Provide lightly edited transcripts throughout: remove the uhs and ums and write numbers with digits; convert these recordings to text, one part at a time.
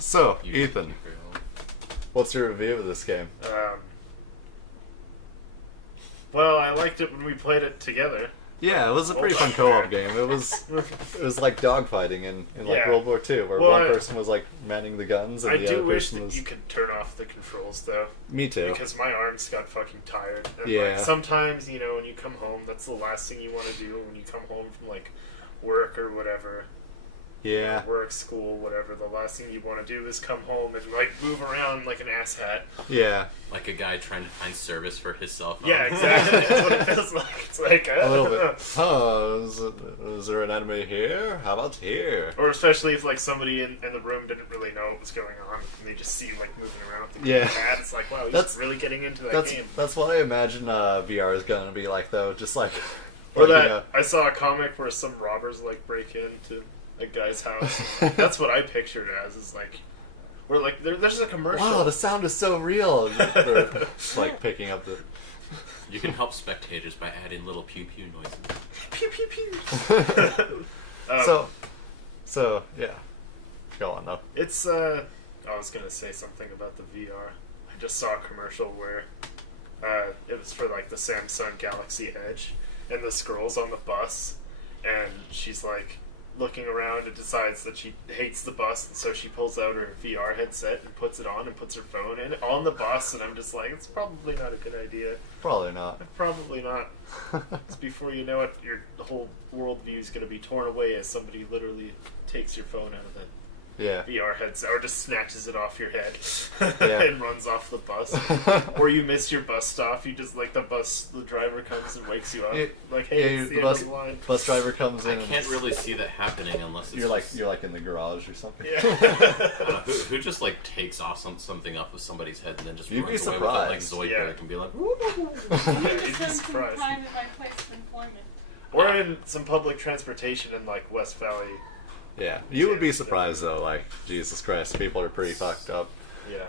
So, Ethan, what's your review of this game? Well, I liked it when we played it together. Yeah, it was a pretty fun co-op game. It was like dogfighting in like Yeah. World War II, where Well, one person was like manning the guns and I the do other wish person that was. you could turn off the controls, though. Me too. Because my arms got fucking tired. And Yeah. like, sometimes, you know, when you come home, that's the last thing you want to do when you come home from, like, work or whatever. Yeah. Work, school, whatever. The last thing you want to do is come home and, like, move around like an asshat. Yeah. Like a guy trying to find service for his cell phone. Yeah, exactly. That's what it feels like. It's like, A little bit. Oh, is there an enemy here? How about here? Or especially if, like, somebody in the room didn't really know what was going on, and they just see you, like, moving around with the Yeah. pad. It's like, wow, he's That's- really getting into that game. That's what I imagine VR is going to be like, though. Just like. Or like, that, I saw a comic where some robbers, like, break into a guy's house. That's what I pictured it as, is like, where, like, there's a commercial. Wow, the sound is so real. They're, like picking up the. You can help spectators by adding little pew pew noises. Pew, pew, pew. So yeah, go on though. It's, I was gonna say something about the VR. I just saw a commercial where, it was for, like, the Samsung Galaxy Edge, and this girl's on the bus, and she's, like, looking around and decides that she hates the bus, and so she pulls out her VR headset and puts it on and puts her phone in on the bus, and I'm just like, it's probably not a good idea. Probably not. Probably not. It's before you know it, your whole worldview is going to be torn away as somebody literally takes your phone out of the Yeah. VR headset, or just snatches it off your head Yeah. and runs off the bus. Or you miss your bus stop, you just, like, the driver comes and wakes you up. Yeah, Like, hey, yeah, it's the the end bus- of the line. Bus driver comes in. I can't really see that happening unless it's You're like just, in the garage or something. Yeah. I don't know, who just like takes off something up with somebody's head and then just You'd runs be away with it like surprised. Zoidberg Yeah. and be like, Yeah, you'd be Some surprised. confined in my place of employment. Or in some public transportation in, like, West Valley. Yeah, you would be surprised though. Like, Jesus Christ, people are pretty fucked up. Yeah.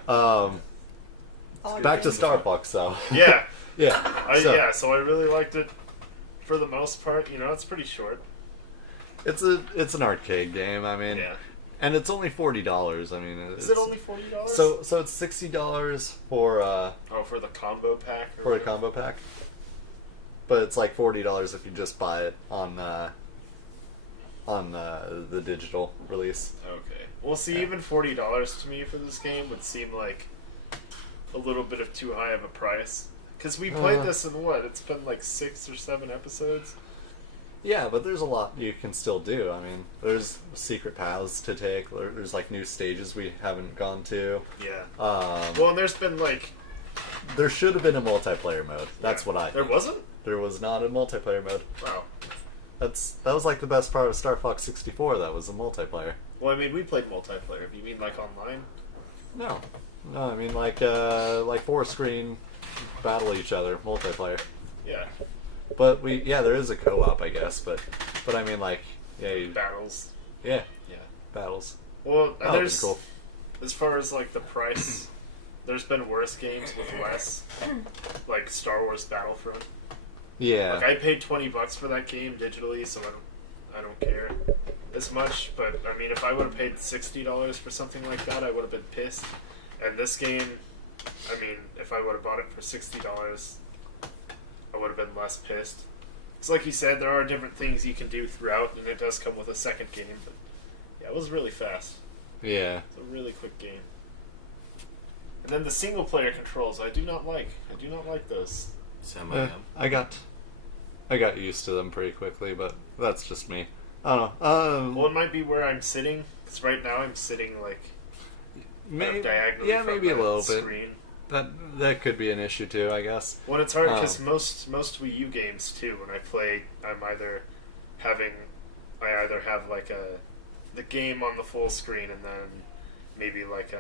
Back to Starfox though. Yeah. Yeah. So I really liked it for the most part. You know, it's pretty short. It's an arcade game. I mean, Yeah. and it's only $40. I mean, Is it only $40? so it's $60 for for the combo pack? Or for a combo pack, but it's like $40 if you just buy it on the digital release. Okay. Well, see, Yeah. even $40 to me for this game would seem like a little bit of too high of a price. Because we played this in what? It's been like 6 or 7 episodes. Yeah, but there's a lot you can still do. I mean, there's secret paths to take. There's like new stages we haven't gone to. Yeah. Um, Well, and there's been like... there should have been a multiplayer mode. That's yeah. what I There think. wasn't? There was not a multiplayer mode. Wow. That was like the best part of Star Fox 64. That was the multiplayer. Well, I mean, we played multiplayer. Do you mean like online? No, I mean like 4-screen battle each other multiplayer. Yeah. But there is a co-op, I guess. But I mean like Battles. yeah Yeah. battles. Well, That would've there's... been cool. As far as, like, the price, there's been worse games with less. Like Star Wars Battlefront. Yeah. Like, I paid $20 for that game digitally, so I don't care as much. But I mean, if I would have paid $60 for something like that, I would have been pissed. And this game, I mean, if I would have bought it for $60, I would have been less pissed. It's like you said, there are different things you can do throughout, and it does come with a second game. But yeah, it was really fast. Yeah. It's a really quick game. And then the single player controls, I do not like. I do not like those. I got used to them pretty quickly, but that's just me. I don't know. Well, it might be where I'm sitting, because right now I'm sitting, like, maybe, diagonally yeah, from maybe a the little screen. bit. That could be an issue too, I guess. Well, it's hard, because most Wii U games, too, when I play, I either have, like, the game on the full screen, and then maybe, like,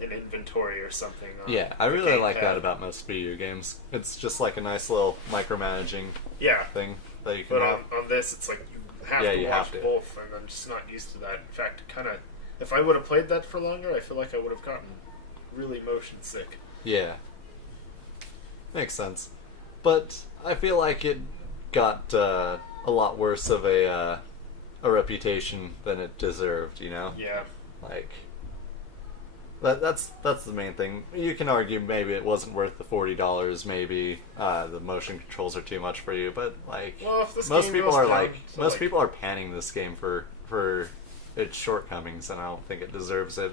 an inventory or something. Yeah, I the really like gamepad. that about most Wii U games. It's just like a nice little micromanaging Yeah, thing that you can but have. on this, it's like you have Yeah, to you watch have to. both, and I'm just not used to that. In fact, if I would have played that for longer, I feel like I would have gotten really motion sick. Yeah. Makes sense. But I feel like it got a lot worse of a reputation than it deserved, you know? Yeah. Like, That's the main thing. You can argue maybe it wasn't worth the $40. Maybe the motion controls are too much for you. But like, Well, if this most game people goes are down like, to, most like- people are panning this game for its shortcomings, and I don't think it deserves it.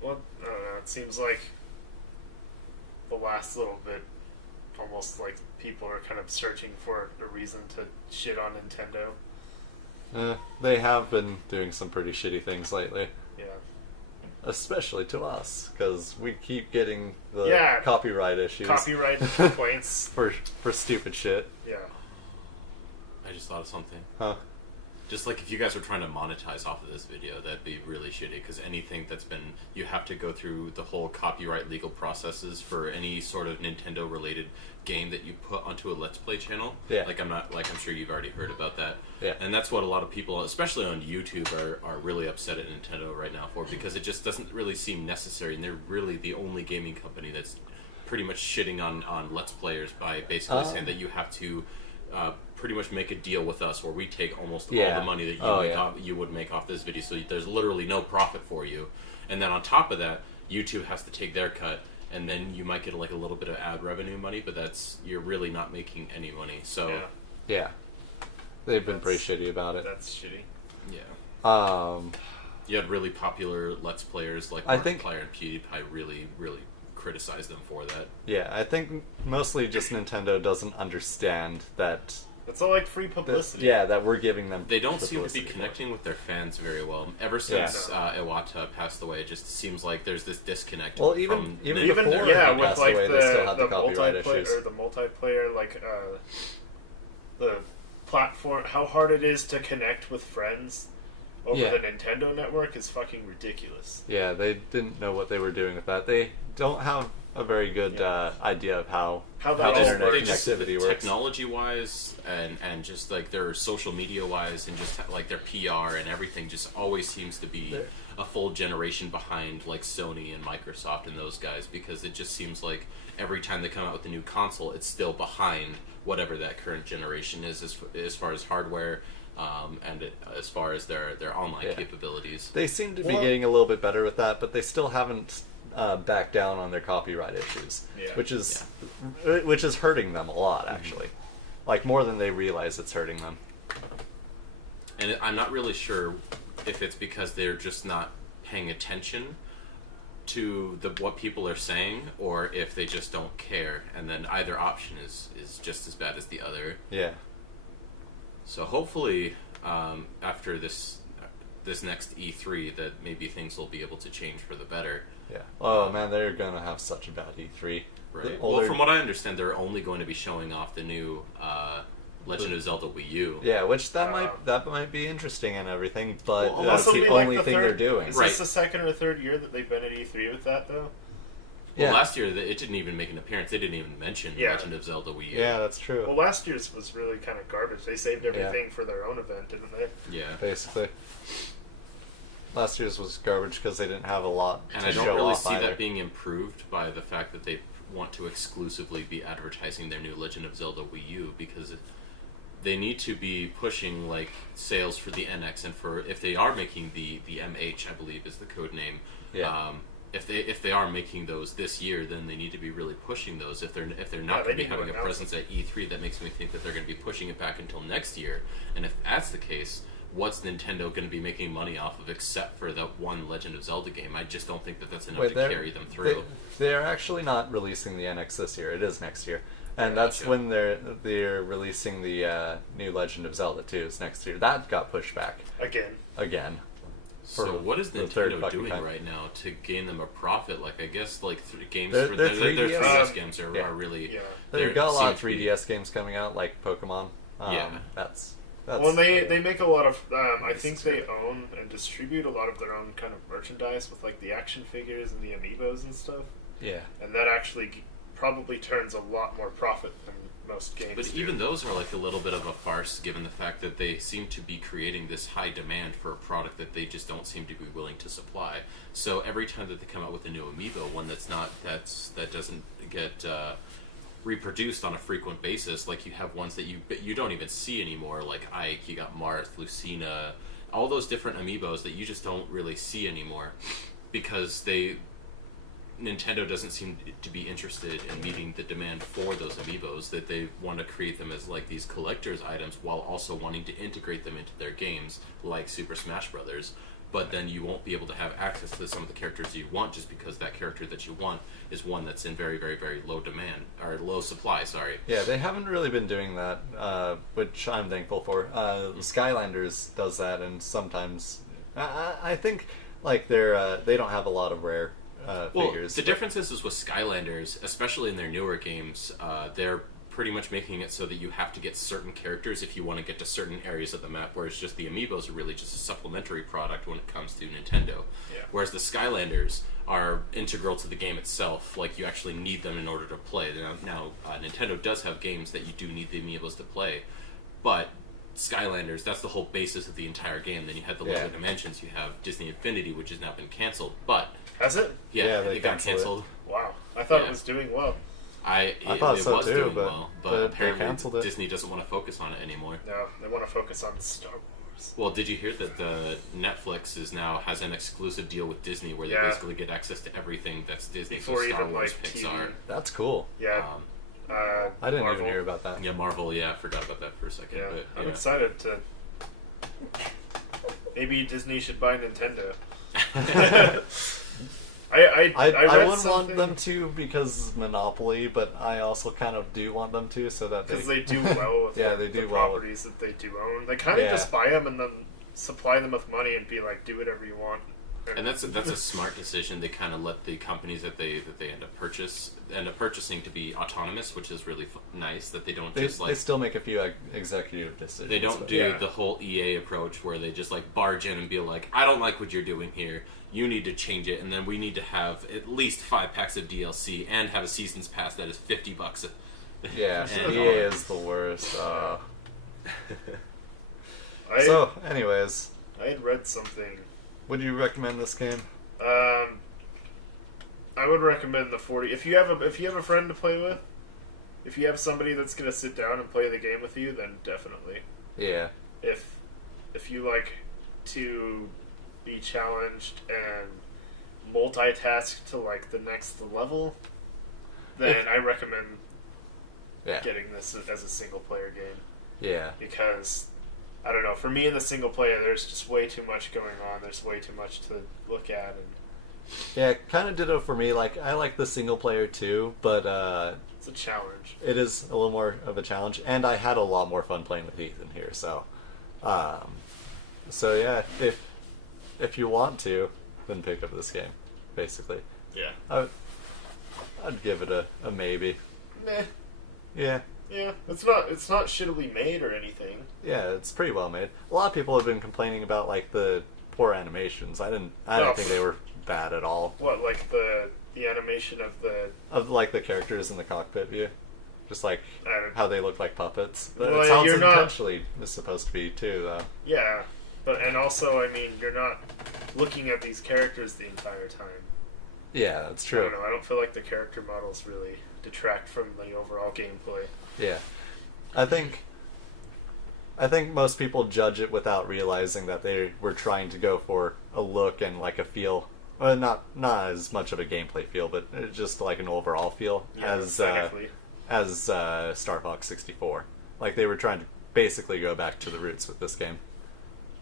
Well, I don't know. It seems like the last little bit, almost like people are kind of searching for a reason to shit on Nintendo. They have been doing some pretty shitty things lately, Yeah. especially to us, because we keep getting the Yeah. copyright issues Copyright complaints. for stupid shit. Yeah. I just thought of something. Huh? Just like if you guys were trying to monetize off of this video, that'd be really shitty, because anything that's been, you have to go through the whole copyright legal processes for any sort of Nintendo related game that you put onto a Let's Play channel. Yeah. I'm sure you've already heard about that. Yeah. And that's what a lot of people, especially on YouTube, are really upset at Nintendo right now for, because it just doesn't really seem necessary, and they're really the only gaming company that's pretty much shitting on Let's Players by basically saying that you have to pretty much make a deal with us where we take almost all the money that you would make off this video, so there's literally no profit for you. And then on top of that, YouTube has to take their cut, and then you might get like a little bit of ad revenue money, but you're really not making any money. So Yeah. They've been pretty shitty about it. That's shitty. You had really popular Let's Players like I think- Markiplier and PewDiePie really criticized them for that. Yeah, I think mostly just Nintendo doesn't understand that. It's all like free publicity. That we're giving them. They don't seem to be publicity for. connecting with their fans very well. Ever since Iwata passed away, it just seems like there's this disconnect. Well, even from Even before with he like passed away, they still had the the copyright multiplayer issues. or the multiplayer, like the platform, how hard it is to connect with friends over Yeah. the Nintendo network is fucking ridiculous. Yeah, they didn't know what they were doing with that. They don't have a very good idea of how How that all internet works. connectivity works. Technology wise and just like their social media wise and just like their PR and everything just always seems to be a full generation behind like Sony and Microsoft and those guys, because it just seems like every time they come out with a new console, it's still behind whatever that current generation is as far as hardware and as far as their online capabilities. They seem to be Well- getting a little bit better with that, but they still haven't backed down on their copyright issues, Yeah. which is hurting them a lot, actually. Like more than they realize it's hurting them. And I'm not really sure if it's because they're just not paying attention to what people are saying, or if they just don't care, and then either option is just as bad as the other. Yeah. So hopefully, after this next E3, that maybe things will be able to change for the better. Yeah. Oh man, they're gonna have such a bad E3. Right. Well, Well, they're- from what I understand, they're only going to be showing off the new Legend of Zelda Wii U. Yeah, which that might be interesting and everything, but Well, that's This'll the be like only the thing third- they're doing. Is Right. this the second or third year that they've been at E3 with that, though? Well, Yeah. last year it didn't even make an appearance. They didn't even mention Yeah. Legend of Zelda Wii U. Yeah, that's true. Well, last year's was really kind of garbage. They saved everything for their own event, didn't they? Yeah. Basically, last year's was garbage because they didn't have a lot And to I don't show really off see either. that being improved by the fact that they want to exclusively be advertising their new Legend of Zelda Wii U, because they need to be pushing like sales for the NX, and for if they are making the MH, I believe is the code name. Yeah. If they are making those this year, then they need to be really pushing those. If they're not going to they be need to having a announce presence at E3, that makes me think that they're going to be pushing it back until next year. And if that's the case, what's Nintendo going to be making money off of except for that one Legend of Zelda game? I just don't think that that's enough to carry them through. They're actually not releasing the NX this year. It is next year, and Yeah, that's gotcha. when they're releasing the new Legend of Zelda 2. It's next year. That got pushed back again. So for what is the third Nintendo fucking doing time. right now to gain them a profit? Like, I guess like games They're- for they're their 3DS 3DS games are yeah. really Yeah. They've got a lot of seem to be- 3DS games coming out, like Pokemon. Yeah. That's Well, they make a lot of. I This think is they good. own and distribute a lot of their own kind of merchandise with like the action figures and the amiibos and stuff, yeah. and that actually probably turns a lot more profit than most games. But do. even those are like a little bit of a farce, given the fact that they seem to be creating this high demand for a product that they just don't seem to be willing to supply. So every time that they come out with a new amiibo, one that doesn't get reproduced on a frequent basis, like you have ones that you don't even see anymore, like Ike, you got Marth, Lucina, all those different amiibos that you just don't really see anymore. because Nintendo doesn't seem to be interested in meeting the demand for those amiibos, that they want to create them as like these collector's items while also wanting to integrate them into their games like Super Smash Brothers. But then you won't be able to have access to some of the characters you want just because that character that you want is one that's in very, very, very low demand, or low supply, sorry. Yeah, they haven't really been doing that, which I'm thankful for. Skylanders does that, and sometimes I think like they don't have a lot of rare figures. The difference is with Skylanders, especially in their newer games, they're pretty much making it so that you have to get certain characters if you want to get to certain areas of the map, whereas just the amiibos are really just a supplementary product when it comes to Nintendo. Yeah. Whereas the Skylanders are integral to the game itself, like you actually need them in order to play. Now Nintendo does have games that you do need the amiibos to play, but Skylanders, that's the whole basis of the entire game. Then you have the Lego Dimensions, you have Disney Infinity, which has now been canceled, but... Has it? Yeah, they it got canceled. Wow. I thought it was doing well. I thought so was too, doing but, well, but they apparently canceled it. Disney doesn't want to focus on it anymore. No, they want to focus on Star Wars. Well, did you hear that the Netflix has an exclusive deal with Disney where they basically get access to everything that's Disney, Before so Star even, Wars, like, Pixar. TV. That's cool. Yeah. I didn't Marvel. even hear about that. Yeah, Marvel. Yeah, I forgot about that for a second. Yeah, But, I'm yeah. excited to... Maybe Disney should buy Nintendo. I I read wouldn't something, want them to because Monopoly, but I also kind of do want them to so that because they do well with Yeah, they do the well. properties that they do own. They kind of just buy them and then supply them with money and be like, do whatever you want. And that's a smart decision. They kind of let the companies that they end up purchasing to be autonomous, which is really nice. That they don't they just still make a few executive decisions. they don't but- do the whole EA approach where they just like barge in and be like, I don't like what you're doing here. You need to change it, and then we need to have at least 5 packs of DLC and have a season's pass that is $50. Yeah, And- EA is the worst. I So, anyways, had read something. would you recommend this game? I would recommend the 40. If you have a friend to play with, if you have somebody that's gonna sit down and play the game with you, then definitely. Yeah. If you like to be challenged and multitask to like the next level, then I recommend Yeah. getting this as a single player game, Yeah. because I don't know, for me in the single player there's just way too much going on, there's way too much to look at, and Yeah, kind of ditto for me. Like, I like the single player too, but it's a challenge. it is a little more of a challenge, and I had a lot more fun playing with Ethan here. So yeah, if you want to, then pick up this game. Basically, Yeah. I'd give it a maybe. Meh. Yeah, Yeah. It's not shittily made or anything. yeah, it's pretty well made. A lot of people have been complaining about like the poor animations. I didn't think they were bad at all. What, like the animation of Like the characters in the cockpit view, just like how they look like puppets. But Well, it sounds you're not- intentionally is supposed to be too, though. yeah, and also, I mean, you're not looking at these characters the entire time. Yeah, that's I true. don't know, I don't feel like the character models really detract from the overall gameplay. Yeah, I think most people judge it without realizing that they were trying to go for a look and like a feel. Well, not as much of a gameplay feel, but just like an overall feel Yeah, aesthetically. as Star Fox 64. Like they were trying to basically go back to the roots with this game,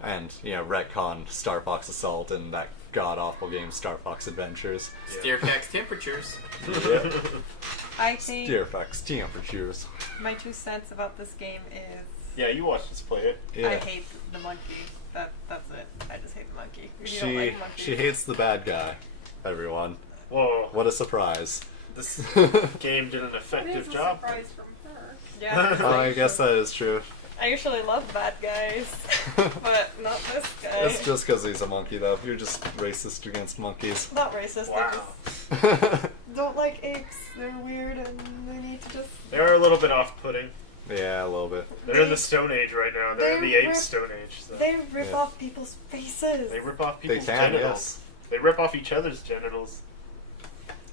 and retcon Star Fox Assault and that god awful game Star Fox Adventures. Starfox temperatures. Yeah. I think Star Fox temperatures. my 2 cents about this game is Yeah, you watched us play it. Yeah. I hate the monkey. That's it. I just hate the monkey. If you don't like monkeys. She hates the bad guy. Everyone, Whoa, what a surprise! this game did an It effective is a job. surprise from her. Yeah. Oh, I guess that is true. I usually love bad guys, but not this guy. It's just because he's a monkey, though. You're just racist against monkeys. Not racist. Wow. They just don't like apes. They're weird and they need to just. They are a little bit off-putting. Yeah, a little bit. They're in the Stone Age right now. They're in the They ape rip- Stone Age. So. They rip Yeah. off people's faces. They rip off They people's can, genitals. yes. They rip off each other's genitals.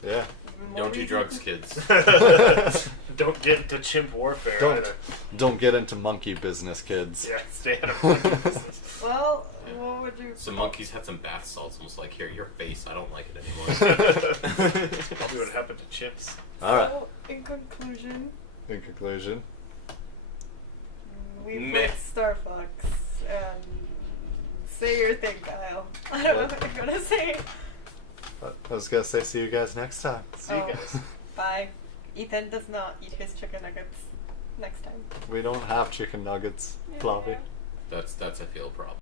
Yeah. More Don't do reason- drugs, kids. Don't get into chimp warfare Don't either. don't get into monkey business, kids. Yeah, stay out of monkey business. Well, What would you? Some monkeys had some bath salts and was like, "Here, your face. I don't like it anymore." Probably what happened to chips. All right. So, in conclusion, In conclusion, we Meh. played Starfox. Say your thing, Kyle. I don't know what you're gonna say. I was gonna say see you guys next time. See you guys. Bye. Ethan does not eat his chicken nuggets. Next time. We don't have chicken nuggets, Yeah, Fluffy. yeah. That's a field problem.